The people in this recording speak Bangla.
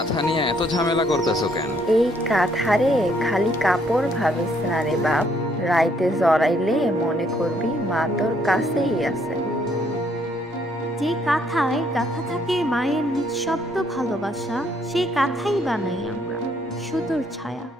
কাঁথা নিয়ে এত ঝামেলা করতেছো কেন? এই কাঁথারে খালি কাপড় ভাবিস না রে বাপ। রাইতে জড়াইলে মনে করবি মা তোর কাছেই আছে। যে কাঁথায় গাঁথা থাকে মায়ের নিঃশব্দ ভালোবাসা, সেই কাঁথাই বানাই আমরা, সুতোর ছায়া।